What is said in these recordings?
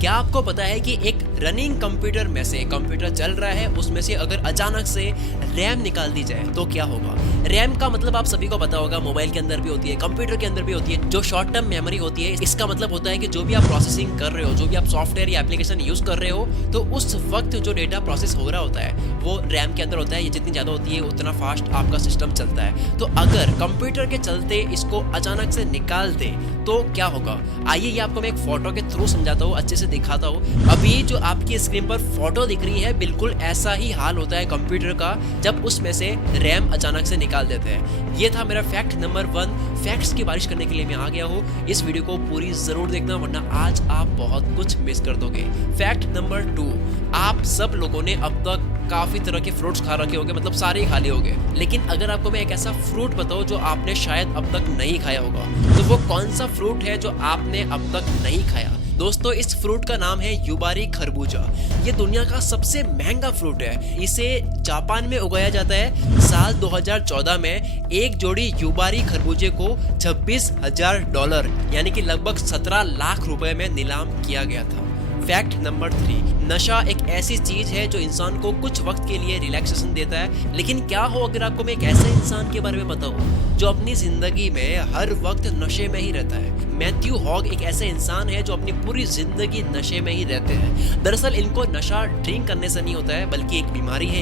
क्या आपको पता है कि एक रनिंग कंप्यूटर में से कंप्यूटर चल रहा है, उसमें से अगर अचानक से रैम निकाल दी जाए तो क्या होगा? रैम का मतलब आप सभी को पता होगा, मोबाइल के अंदर भी होती है, कंप्यूटर के अंदर भी होती है, जो शॉर्ट टर्म मेमोरी होती है। इसका मतलब होता है कि जो भी आप प्रोसेसिंग कर रहे हो, जो भी आप सॉफ्टवेयर या एप्लीकेशन यूज कर रहे हो, तो उस वक्त जो डेटा प्रोसेस हो रहा होता है वो रैम के अंदर होता है। ये जितनी ज्यादा होती है उतना फास्ट आपका सिस्टम चलता है। तो अगर कंप्यूटर के चलते इसको अचानक से निकाल दे तो क्या होगा? आइए ये आपको मैं एक फोटो के थ्रू समझाता हूँ, अच्छे से दिखाता हूँ। अभी जो आपकी स्क्रीन पर फोटो दिख रही है, बिल्कुल ऐसा ही हाल होता है कंप्यूटर का जब उसमें से रैम अचानक से निकाल देते हैं। ये था मेरा फैक्ट नंबर 1। फैक्ट्स की बारिश करने के लिए मैं आ गया हूँ। इस वीडियो को पूरी जरूर देखना, वरना आज आप बहुत कुछ मिस कर दोगे। फैक्ट नंबर 2, आप सब लोगों ने अब तक काफी तरह के फ्रूट्स खा रखे होंगे, मतलब सारे ही खा लिए होंगे। लेकिन अगर आपको मैं एक ऐसा फ्रूट बताऊं जो आपने शायद अब तक नहीं खाया होगा, तो वो कौन सा फ्रूट है जो आपने अब तक नहीं खाया? दोस्तों, इस फ्रूट का नाम है युबारी खरबूजा। ये दुनिया का सबसे महंगा फ्रूट है। इसे जापान में उगाया जाता है। साल 2014 में एक जोड़ी युबारी खरबूजे को $26,000 यानी कि लगभग 17 लाख रुपए में नीलाम किया गया था। फैक्ट नंबर 3, नशा एक ऐसी चीज है जो इंसान को कुछ वक्त के लिए रिलैक्सेशन देता है। लेकिन क्या हो अगर आपको मैं एक ऐसे इंसान के बारे में बताऊं जो अपनी जिंदगी में हर वक्त नशे में ही रहता है? मैथ्यू हॉग एक ऐसे इंसान है जो अपनी पूरी जिंदगी नशे में ही रहते हैं। दरअसल इनको नशा ड्रिंक करने से नहीं होता है, बल्कि एक बीमारी है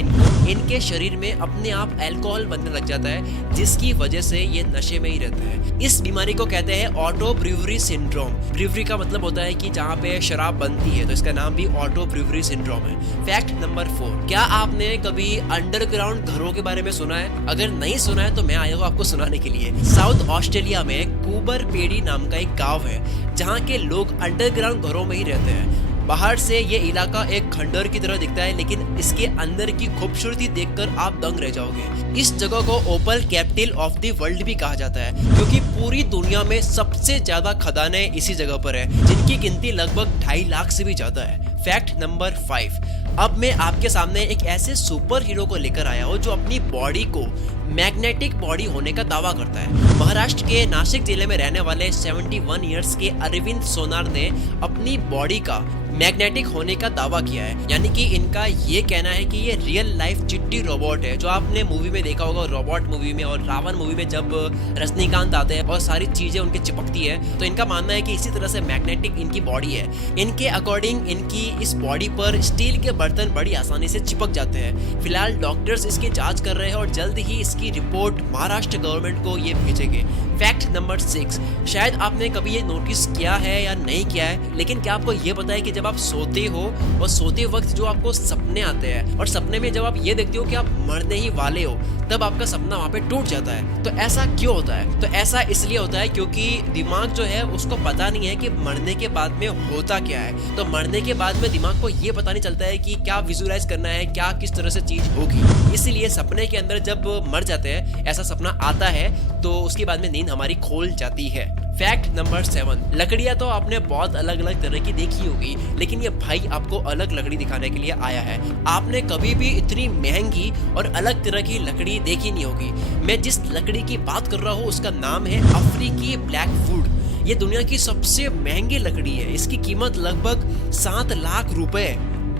इनके शरीर में अपने आप अल्कोहल बनने लग जाता है, जिसकी वजह से ये नशे में ही रहते हैं। इस बीमारी को कहते हैं ऑटो ब्रूवरी सिंड्रोम। ब्रूवरी का मतलब होता है कि जहाँ पे शराब बनती है, तो इसका नाम भी ऑटो ब्रूवरी सिंड्रोम है। फैक्ट नंबर 4, क्या आपने कभी अंडरग्राउंड घरों के बारे में सुना है? अगर नहीं सुना है तो मैं आया हूँ आपको सुनाने के लिए। साउथ ऑस्ट्रेलिया में कूबर पेडी नाम का एक गांव है जहाँ के लोग अंडरग्राउंड घरों में ही रहते हैं। बाहर से ये इलाका एक खंडर की तरह दिखता है, लेकिन इसके अंदर की खूबसूरती देखकर आप दंग रह जाओगे। इस जगह को ओपल कैपिटल ऑफ द वर्ल्ड भी कहा जाता है, क्योंकि पूरी दुनिया में सबसे ज्यादा खदानें इसी जगह पर है, जिनकी गिनती लगभग 2.5 लाख से भी ज्यादा है। फैक्ट नंबर 5, अब मैं आपके सामने एक ऐसे सुपर हीरो को लेकर आया हूँ जो अपनी बॉडी को मैग्नेटिक बॉडी होने का दावा करता है। महाराष्ट्र के नासिक जिले में रहने वाले 71 इयर्स के अरविंद सोनार ने अपनी बॉडी का मैग्नेटिक होने का दावा किया है। यानी कि इनका ये कहना है कि ये रियल लाइफ चिट्टी रोबोट है, जो आपने मूवी में देखा होगा, रोबोट मूवी में और रावण मूवी में जब रजनीकांत आते हैं और सारी चीजें उनकी चिपकती है, तो इनका मानना है कि इसी तरह से मैग्नेटिक इनकी बॉडी है। इनके अकॉर्डिंग इनकी इस बॉडी पर स्टील के बर्तन बड़ी आसानी से चिपक जाते हैं। फिलहाल डॉक्टर्स इसकी जांच कर रहे हैं और जल्द ही इसकी रिपोर्ट महाराष्ट्र गवर्नमेंट को ये भेजेंगे। फैक्ट नंबर 6, शायद आपने कभी ये नोटिस किया है या नहीं किया है, लेकिन क्या आपको ये पता है कि जब आप सोते हो और सोते वक्त जो आपको सपने आते हैं, और सपने में जब आप ये देखते हो कि आप मरने ही वाले हो, तब आपका सपना वहां पे टूट जाता है। तो ऐसा क्यों होता है? तो ऐसा इसलिए होता है क्योंकि दिमाग जो है उसको पता नहीं है कि मरने के बाद में होता क्या है। तो मरने के बाद में दिमाग को ये पता नहीं चलता है कि क्या विजुअलाइज करना है, क्या किस तरह से चीज होगी। इसीलिए सपने के अंदर जब मर जाते हैं, ऐसा सपना आता है, तो उसके बाद में नींद हमारी खोल जाती है। फैक्ट नंबर 7, लकड़ियां तो आपने बहुत अलग अलग तरह की देखी होगी, लेकिन ये भाई आपको अलग लकड़ी दिखाने के लिए आया है। आपने कभी भी इतनी महंगी और अलग तरह की लकड़ी देखी नहीं होगी। मैं जिस लकड़ी की बात कर रहा हूँ उसका नाम है अफ्रीकी ब्लैकवुड। ये दुनिया की सबसे महंगी लकड़ी है। इसकी कीमत लगभग 7 लाख रुपए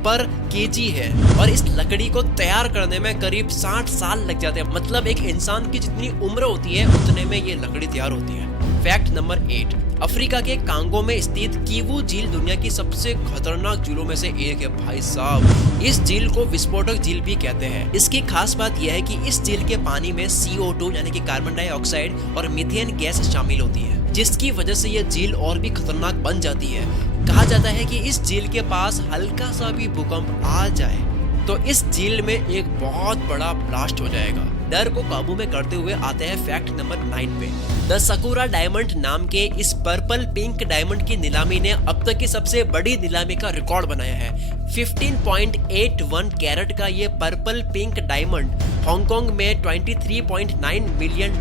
पर केजी है, और इस लकड़ी को तैयार करने में करीब 60 साल लग जाते हैं। मतलब एक इंसान की जितनी उम्र होती है उतने में ये लकड़ी तैयार होती है। फैक्ट नंबर 8, अफ्रीका के कांगो में स्थित कीवू झील दुनिया की सबसे खतरनाक झीलों में से एक है भाई साहब। इस झील को विस्फोटक झील भी कहते हैं। इसकी खास बात यह है कि इस झील के पानी में CO2 यानी कि कार्बन डाइऑक्साइड और मीथेन गैस शामिल होती है, जिसकी वजह से यह झील और भी खतरनाक बन जाती है। कहा जाता है कि इस झील के पास हल्का सा भी भूकंप आ जाए तो इस झील में एक बहुत बड़ा ब्लास्ट हो जाएगा। डर को काबू में करते हुए आते हैं फैक्ट नंबर 9 पे। द सकुरा डायमंड नाम के इस पर्पल पिंक डायमंड की नीलामी ने अब तक की सबसे बड़ी नीलामी का रिकॉर्ड बनाया है। 15.81 कैरेट का ये पर्पल पिंक डायमंड हांगकांग में $23.9 मिलियन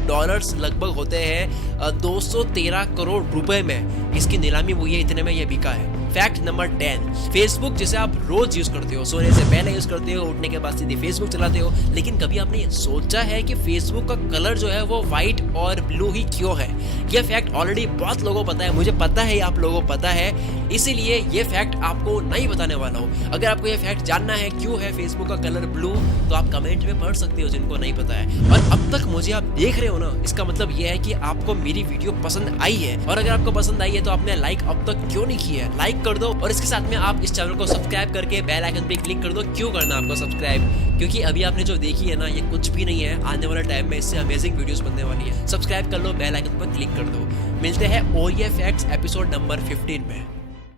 लगभग होते हैं, 213 करोड़ रुपए में इसकी नीलामी हुई है, इतने में ये बिका है। फैक्ट नंबर 10, फेसबुक जिसे आप रोज यूज करते हो, सोने से पहले यूज करते हो, उठने के बाद सीधे फेसबुक चलाते हो, लेकिन कभी आपने ये सोचा है कि फेसबुक का कलर जो है वो व्हाइट और ब्लू ही क्यों है? यह फैक्ट ऑलरेडी बहुत लोगों को पता है, मुझे पता है आप लोगों को पता है। इसीलिए ये फैक्ट आपको नहीं बताने वाला हूँ। अगर आपको ये फैक्ट जानना है क्यों है फेसबुक का कलर ब्लू, तो आप कमेंट में पढ़ सकते हो जिनको नहीं पता है। और अब तक मुझे आप देख रहे हो ना, इसका मतलब ये है कि आपको मेरी वीडियो पसंद आई है। और अगर आपको पसंद आई है तो आपने लाइक अब तक क्यों नहीं किया है? लाइक कर दो और इसके साथ में आप इस चैनल को सब्सक्राइब करके बेल आइकन पे क्लिक कर दो। क्यों करना आपको सब्सक्राइब? क्योंकि अभी आपने जो देखी है ना, ये कुछ भी नहीं है। आने वाला टाइम में इससे अमेजिंग वीडियोस बनने वाली है। सब्सक्राइब कर लो, बेल आइकन पर क्लिक कर दो। मिलते हैं और ये फैक्ट्स एपिसोड नंबर 15 में।